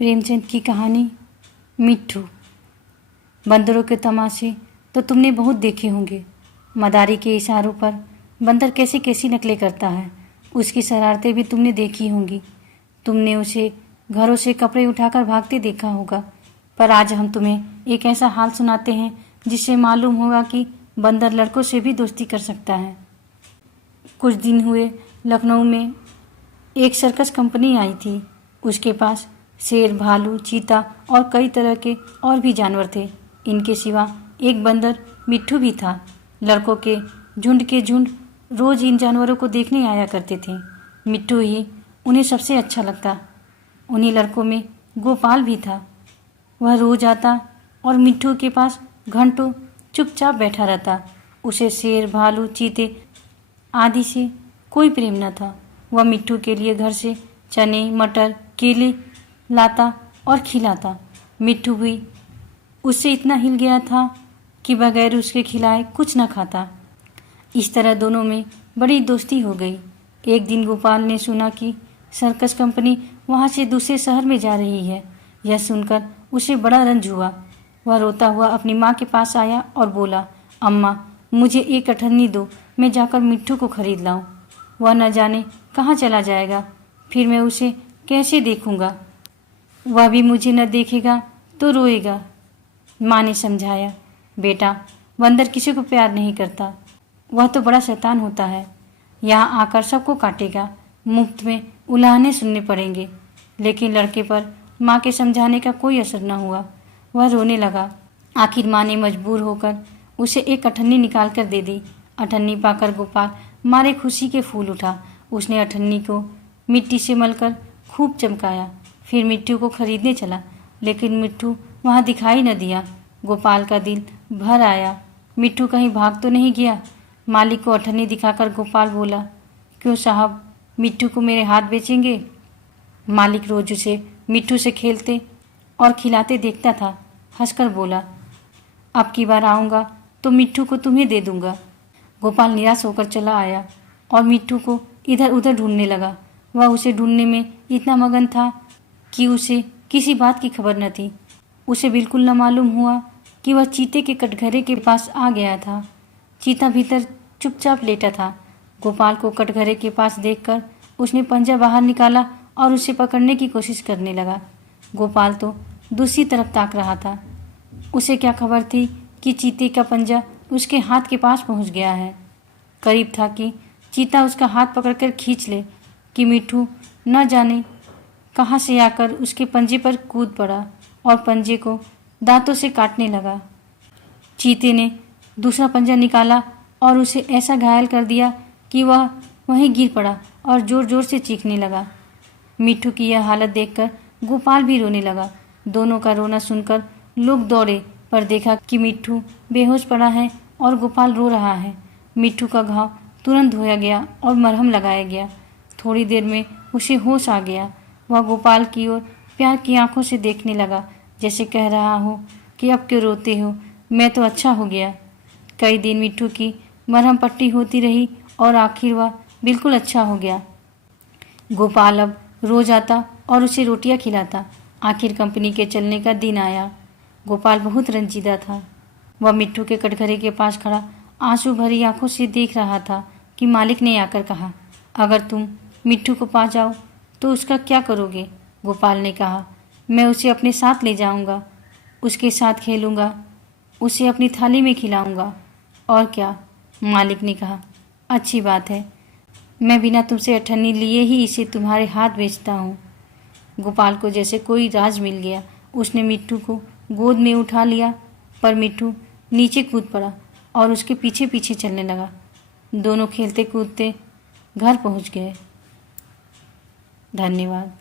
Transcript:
प्रेमचंद की कहानी मिट्ठू। बंदरों के तमाशे तो तुमने बहुत देखे होंगे। मदारी के इशारों पर बंदर कैसी कैसी नकलें करता है, उसकी शरारतें भी तुमने देखी होंगी। तुमने उसे घरों से कपड़े उठाकर भागते देखा होगा। पर आज हम तुम्हें एक ऐसा हाल सुनाते हैं जिससे मालूम होगा कि बंदर लड़कों से भी दोस्ती कर सकता है। कुछ दिन हुए लखनऊ में एक सर्कस कंपनी आई थी। उसके पास शेर, भालू, चीता और कई तरह के और भी जानवर थे। इनके सिवा एक बंदर मिट्ठू भी था। लड़कों के झुंड रोज इन जानवरों को देखने आया करते थे। मिट्ठू ही उन्हें सबसे अच्छा लगता। उन्हीं लड़कों में गोपाल भी था। वह रोज आता और मिट्ठू के पास घंटों चुपचाप बैठा रहता। उसे शेर, भालू, चीते आदि से कोई प्रेम न था। वह मिट्ठू के लिए घर से चने, मटर, केले लाता और खिलाता। मिट्ठू भी उससे इतना हिल गया था कि बगैर उसके खिलाए कुछ न खाता। इस तरह दोनों में बड़ी दोस्ती हो गई। एक दिन गोपाल ने सुना कि सर्कस कंपनी वहाँ से दूसरे शहर में जा रही है। यह सुनकर उसे बड़ा रंज हुआ। वह रोता हुआ अपनी माँ के पास आया और बोला, अम्मा, मुझे एक अठन्नी दो, मैं जाकर मिट्ठू को खरीद लाऊं। वह न जाने कहाँ चला जाएगा, फिर मैं उसे कैसे देखूंगा। वह भी मुझे न देखेगा तो रोएगा। माँ ने समझाया, बेटा, बंदर किसी को प्यार नहीं करता। वह तो बड़ा शैतान होता है। यहाँ आकर सबको काटेगा। मुफ्त में उलाहने सुनने पड़ेंगे। लेकिन लड़के पर माँ के समझाने का कोई असर न हुआ। वह रोने लगा। आखिर माँ ने मजबूर होकर उसे एक अठन्नी निकाल कर दे दी। अठन्नी पाकर गोपाल मारे खुशी के फूल उठा। उसने अठन्नी को मिट्टी से मलकर खूब चमकाया। फिर मिट्टू को खरीदने चला, लेकिन मिट्टू वहाँ दिखाई न दिया। गोपाल का दिल भर आया। मिट्टू कहीं भाग तो नहीं गया। मालिक को अठन्नी दिखाकर गोपाल बोला, क्यों साहब, मिट्टू को मेरे हाथ बेचेंगे? मालिक रोज उसे मिट्टू से खेलते और खिलाते देखता था। हंसकर बोला, अब की बार आऊँगा तो मिट्टू को तुम्हें दे दूँगा। गोपाल निराश होकर चला आया और मिट्टू को इधर उधर ढूंढने लगा। वह उसे ढूंढने में इतना मगन था कि उसे किसी बात की खबर न थी। उसे बिल्कुल न मालूम हुआ कि वह चीते के कटघरे के पास आ गया था। चीता भीतर चुपचाप लेटा था। गोपाल को कटघरे के पास देखकर उसने पंजा बाहर निकाला और उसे पकड़ने की कोशिश करने लगा। गोपाल तो दूसरी तरफ ताक रहा था। उसे क्या खबर थी कि चीते का पंजा उसके हाथ के पास पहुंच गया है। करीब था कि चीता उसका हाथ पकड़कर खींच ले कि मिट्ठू न जाने कहाँ से आकर उसके पंजे पर कूद पड़ा और पंजे को दांतों से काटने लगा। चीते ने दूसरा पंजा निकाला और उसे ऐसा घायल कर दिया कि वह वहीं गिर पड़ा और जोर जोर से चीखने लगा। मिट्ठू की यह हालत देखकर गोपाल भी रोने लगा। दोनों का रोना सुनकर लोग दौड़े, पर देखा कि मिट्ठू बेहोश पड़ा है और गोपाल रो रहा है। मिट्ठू का घाव तुरंत धोया गया और मरहम लगाया गया। थोड़ी देर में उसे होश आ गया। वह गोपाल की ओर प्यार की आंखों से देखने लगा, जैसे कह रहा हो कि अब क्यों रोते हो, मैं तो अच्छा हो गया। कई दिन मिट्ठू की मरहम पट्टी होती रही और आखिर वह बिल्कुल अच्छा हो गया। गोपाल अब रोज आता और उसे रोटियां खिलाता। आखिर कंपनी के चलने का दिन आया। गोपाल बहुत रंजीदा था। वह मिट्ठू के कटघरे के पास खड़ा आंसू भरी आंखों से देख रहा था कि मालिक ने आकर कहा, अगर तुम मिट्ठू को पा जाओ तो उसका क्या करोगे? गोपाल ने कहा, मैं उसे अपने साथ ले जाऊंगा, उसके साथ खेलूंगा, उसे अपनी थाली में खिलाऊंगा। और क्या? मालिक ने कहा, अच्छी बात है, मैं बिना तुमसे अठन्नी लिए ही इसे तुम्हारे हाथ बेचता हूँ। गोपाल को जैसे कोई राज मिल गया। उसने मिट्टू को गोद में उठा लिया, पर मिट्टू नीचे कूद पड़ा और उसके पीछे पीछे चलने लगा। दोनों खेलते कूदते घर पहुँच गए। धन्यवाद।